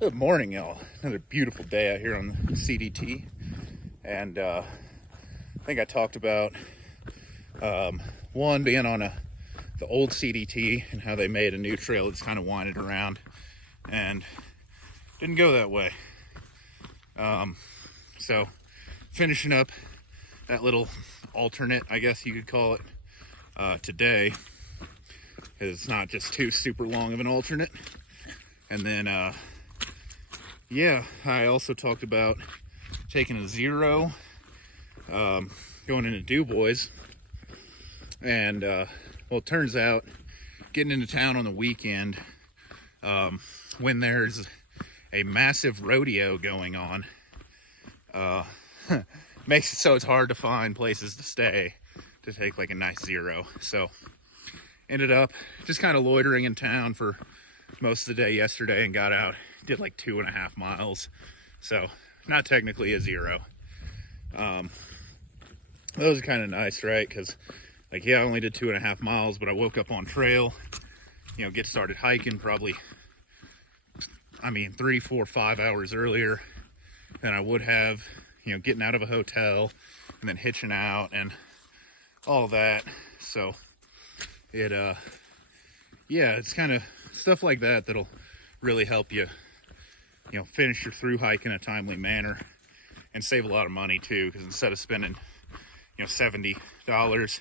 Good morning, y'all. Another beautiful day out here on the CDT. And I think I talked about one being on the old CDT and how they made a new trail that's kind of winded around and didn't go that way. So finishing up that little alternate, I guess you could call it, today. It's not just too super long of an alternate. And then yeah, I also talked about taking a zero, going into Du Bois, and well, it turns out getting into town on the weekend, when there's a massive rodeo going on, makes it so it's hard to find places to stay to take like a nice zero. So ended up just kind of loitering in town for most of the day yesterday and got out, did like 2.5 miles, so not technically a zero. Those are kind of nice, right? Because like, yeah, I only did 2.5 miles, but I woke up on trail, get started hiking probably 3, 4, 5 hours earlier than I would have, getting out of a hotel and then hitching out and all that. So it yeah, it's kind of stuff like that that'll really help you, finish your through hike in a timely manner and save a lot of money too, because instead of spending, $70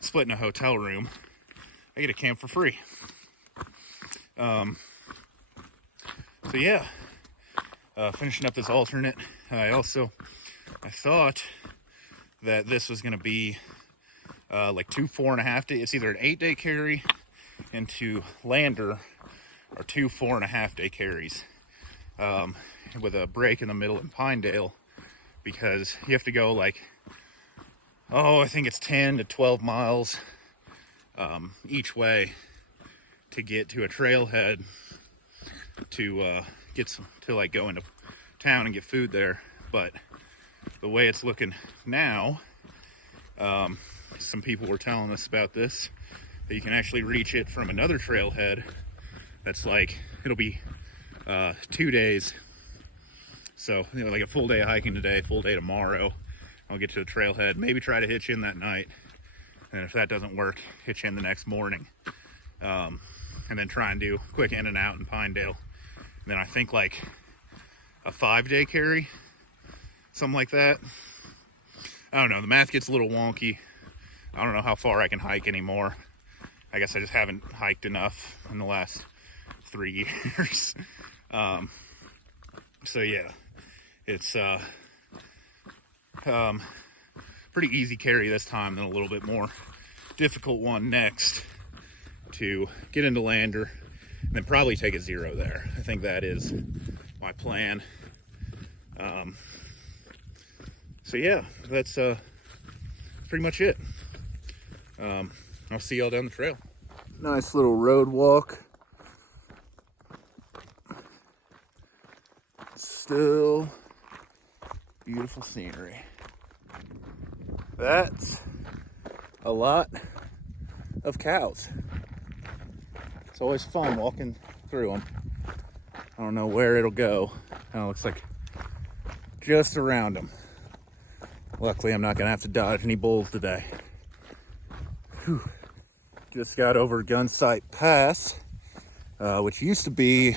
splitting a hotel room, I get a camp for free. So yeah, finishing up this alternate. I thought that this was going to be like 2 4.5 day. It's either an 8-day carry into Lander or 2 4.5 day carries, with a break in the middle in Pinedale, because you have to go like, I think it's 10 to 12 miles each way to get to a trailhead to like go into town and get food there. But the way it's looking now, some people were telling us about this, that you can actually reach it from another trailhead that's like, it'll be 2 days. So, like a full day of hiking today, full day tomorrow. I'll get to the trailhead, maybe try to hitch in that night. And if that doesn't work, hitch in the next morning. And then try and do quick in and out in Pinedale. And then I think like a 5-day carry, something like that. I don't know, the math gets a little wonky. I don't know how far I can hike anymore. I guess I just haven't hiked enough in the last 3 years. So yeah, it's pretty easy carry this time, then a little bit more difficult one next to get into Lander, and then probably take a zero there. I think that is my plan. So yeah, that's pretty much it. I'll see y'all down the trail. Nice little road walk. Still beautiful scenery. That's a lot of cows. It's always fun walking through them. I don't know where it'll go. It looks like just around them. Luckily, I'm not gonna have to dodge any bulls today. Whew. Just got over Gunsight Pass, which used to be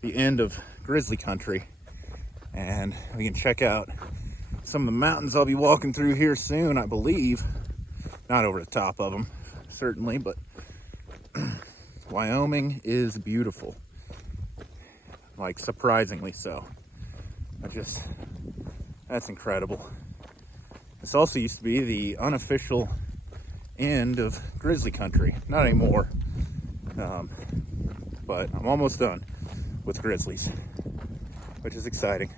the end of grizzly country. And we can check out some of the mountains I'll be walking through here soon, I believe. Not over the top of them, certainly, but Wyoming is beautiful. Like, surprisingly so. That's incredible. This also used to be the unofficial end of grizzly country. Not anymore. But I'm almost done with grizzlies, which is exciting.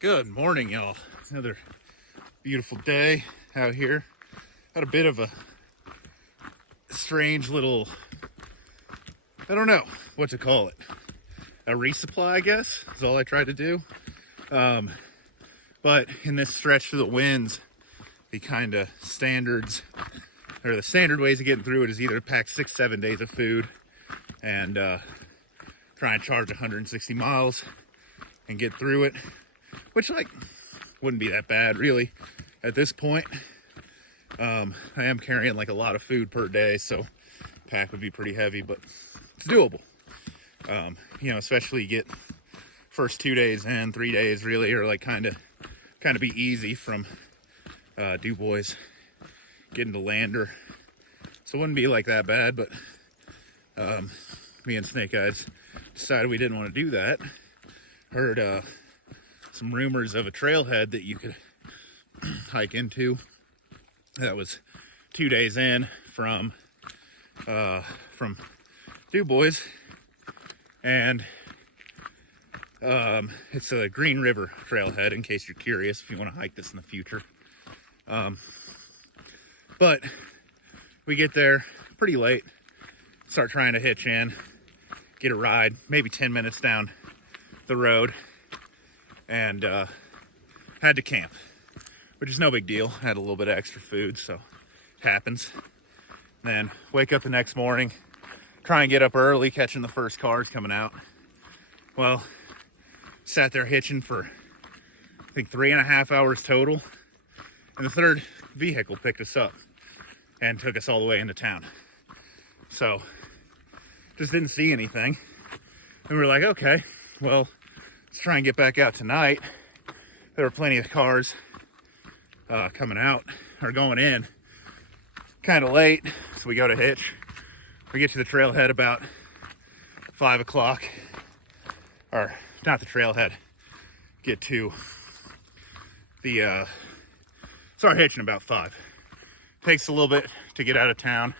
Good morning, y'all. Another beautiful day out here. Had a bit of a strange little, I don't know what to call it, a resupply, I guess, is all I tried to do. But in this stretch of the winds, the kind of standards, or the standard ways of getting through it is either pack 6-7 days of food and try and charge 160 miles and get through it, which like wouldn't be that bad really at this point. I am carrying like a lot of food per day, so pack would be pretty heavy, but it's doable. You know, especially you get first 2 days in, 3 days really are like kind of be easy from Du Bois getting to Lander, so it wouldn't be like that bad. But me and Snake Eyes decided we didn't want to do that. Heard some rumors of a trailhead that you could hike into that was 2 days in from Du Bois, and it's a Green River trailhead, in case you're curious if you want to hike this in the future. But we get there pretty late, start trying to hitch in, get a ride, maybe 10 minutes down the road, and had to camp, which is no big deal. Had a little bit of extra food, so it happens. Then wake up the next morning, try and get up early, catching the first cars coming out. Well, sat there hitching for I think 3.5 hours total, and the third vehicle picked us up and took us all the way into town. So just didn't see anything, and we were like, okay, well, let's try and get back out tonight. There were plenty of cars coming out or going in kind of late, so we go to hitch. We get to the trailhead about 5 o'clock, or not the trailhead, get to the start hitching about 5. Takes a little bit to get out of town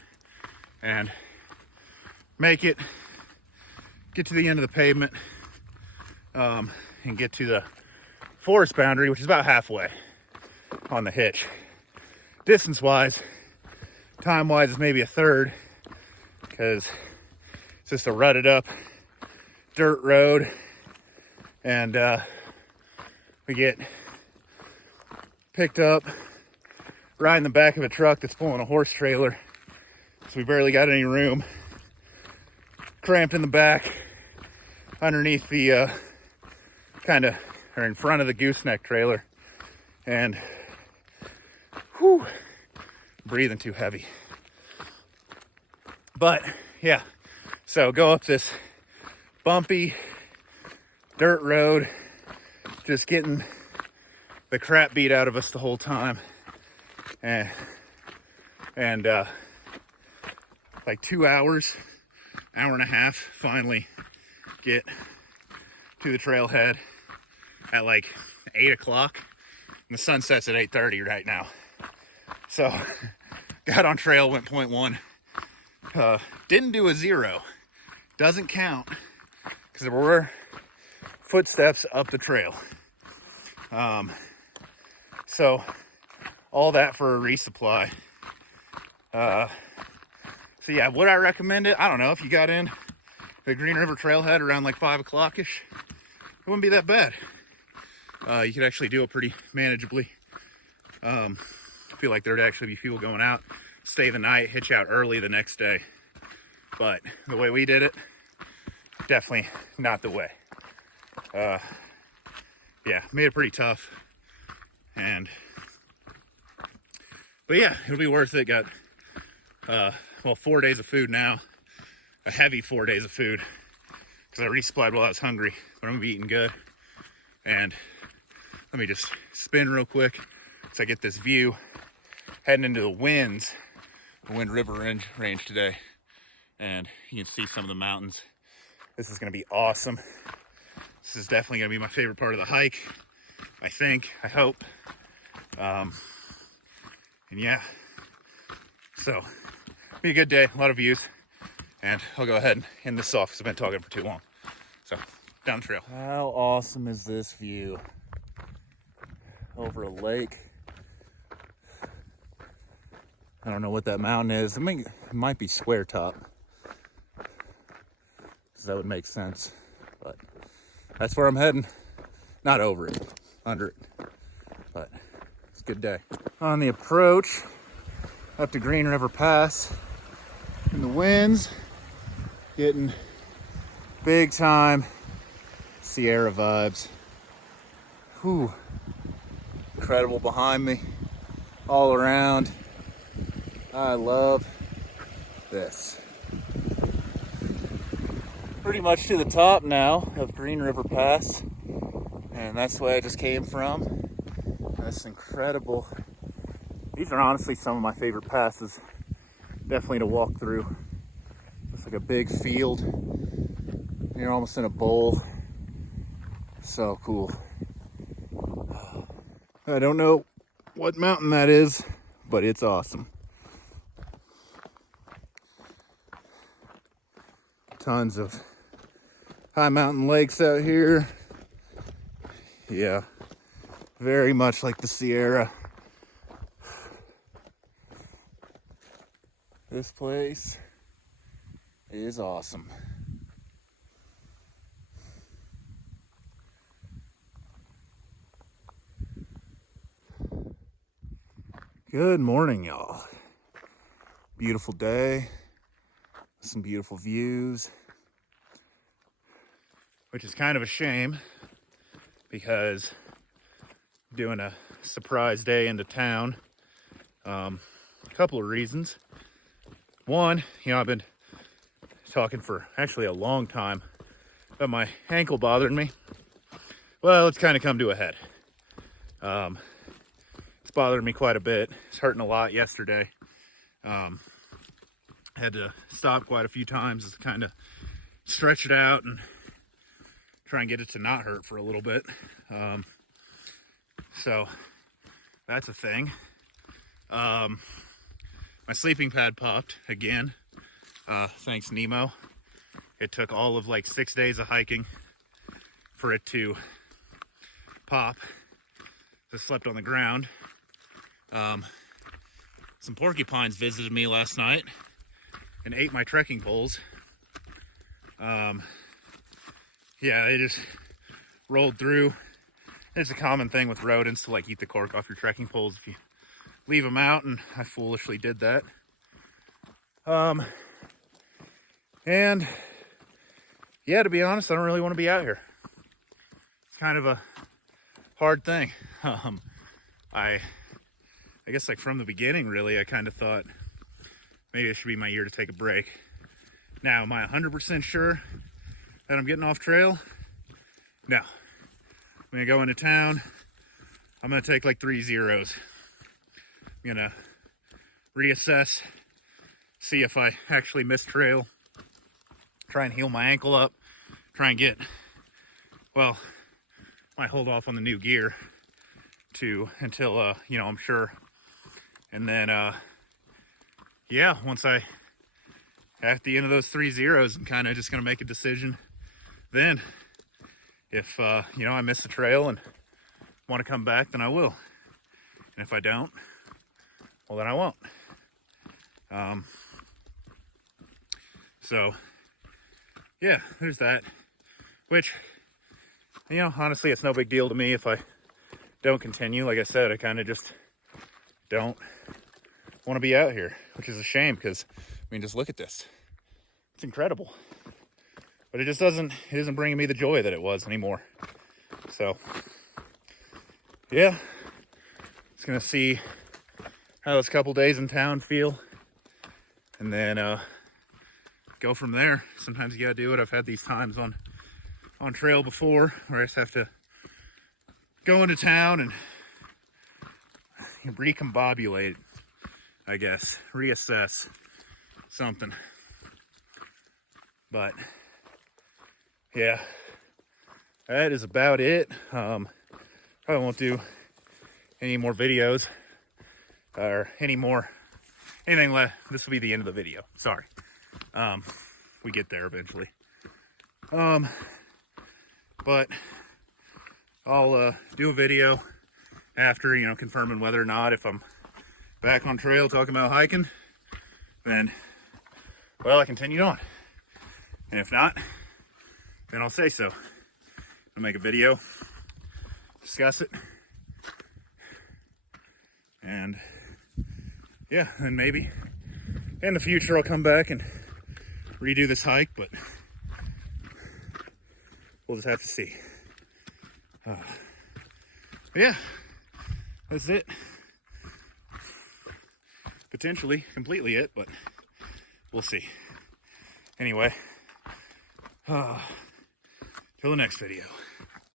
and make it, get to the end of the pavement, and get to the forest boundary, which is about halfway on the hitch. Distance wise, time wise is maybe a third, because it's just a rutted up dirt road, and we get picked up right in the back of a truck that's pulling a horse trailer, so we barely got any room, cramped in the back underneath the or in front of the gooseneck trailer, and whew, breathing too heavy. But yeah, so go up this bumpy dirt road, just getting the crap beat out of us the whole time, and like 2 hours, hour and a half, finally get to the trailhead at like 8 o'clock, and the sun sets at 8:30 right now. So got on trail, went 0.1, didn't do a 0, doesn't count because there were footsteps up the trail. So all that for a resupply. So yeah, would I recommend it? I don't know. If you got in the Green River trailhead around like 5 o'clock-ish, it wouldn't be that bad. You could actually do it pretty manageably. I feel like there'd actually be people going out, stay the night, hitch out early the next day. But the way we did it, definitely not the way. Yeah, made it pretty tough. But yeah, it'll be worth it. Got, 4 days of food now. A heavy 4 days of food, because I resupplied while I was hungry, but I'm gonna be eating good. And let me just spin real quick so I get this view heading into the Wind River range today, and you can see some of the mountains. This is gonna be awesome. This is definitely gonna be my favorite part of the hike, I think, I hope. And yeah, so be a good day, a lot of views, and I'll go ahead and end this off because I've been talking for too long. So down the trail. How awesome is this view over a lake? I don't know what that mountain is. I mean, it might be Square Top, because that would make sense, but that's where I'm heading. Not over it, under it, but let's good day. On the approach up to Green River Pass, and the winds getting big time Sierra vibes. Whew. Incredible behind me, all around. I love this. Pretty much to the top now of Green River Pass, and that's the way I just came from. That's incredible. These are honestly some of my favorite passes, definitely to walk through. It's like a big field. You're almost in a bowl. So cool. I don't know what mountain that is, but it's awesome. Tons of high mountain lakes out here. Yeah, very much like the Sierra. This place is awesome. Good morning, y'all. Beautiful day, some beautiful views, which is kind of a shame because I'm doing a surprise day into town. A couple of reasons. One, I've been talking for actually a long time about my ankle bothering me. Well, it's kind of come to a head. It's bothering me quite a bit. It's hurting a lot yesterday. Had to stop quite a few times to kind of stretch it out and try and get it to not hurt for a little bit. So that's a thing. My sleeping pad popped again. Thanks Nemo. It took all of like 6 days of hiking for it to pop. I slept on the ground. Some porcupines visited me last night and ate my trekking poles. Yeah, they just rolled through. It's a common thing with rodents to like eat the cork off your trekking poles if you leave them out, and I foolishly did that. And yeah, to be honest, I don't really want to be out here. It's kind of a hard thing. I guess like from the beginning, really, I kind of thought maybe it should be my year to take a break. Now, am I 100% sure that I'm getting off trail? No. I'm gonna go into town. I'm gonna take like 3 zeros. I'm gonna reassess, see if I actually missed trail, try and heal my ankle up, try and get, well, might hold off on the new gear until I'm sure. And then yeah, once at the end of those 3 zeros, I'm kind of just gonna make a decision then. If I miss the trail and want to come back, then I will. And if I don't, well, then I won't. So yeah, there's that. Which, honestly, it's no big deal to me if I don't continue. Like I said, I kind of just don't want to be out here, which is a shame because, just look at this. It's incredible. But it isn't bringing me the joy that it was anymore. So, yeah. Just going to see how those couple days in town feel. And then go from there. Sometimes you got to do it. I've had these times on trail before where I just have to go into town and recombobulate, I guess, reassess something. But yeah, that is about it. Probably won't do any more videos or anything left. This will be the end of the video. Sorry. We get there eventually. But I'll do a video after, confirming whether or not, if I'm back on trail talking about hiking, then, well, I continued on. And if not, then I'll say so. I'll make a video, discuss it, And yeah, and maybe in the future I'll come back and redo this hike, but we'll just have to see. Yeah, that's it. Potentially completely it, but we'll see. Anyway, till the next video.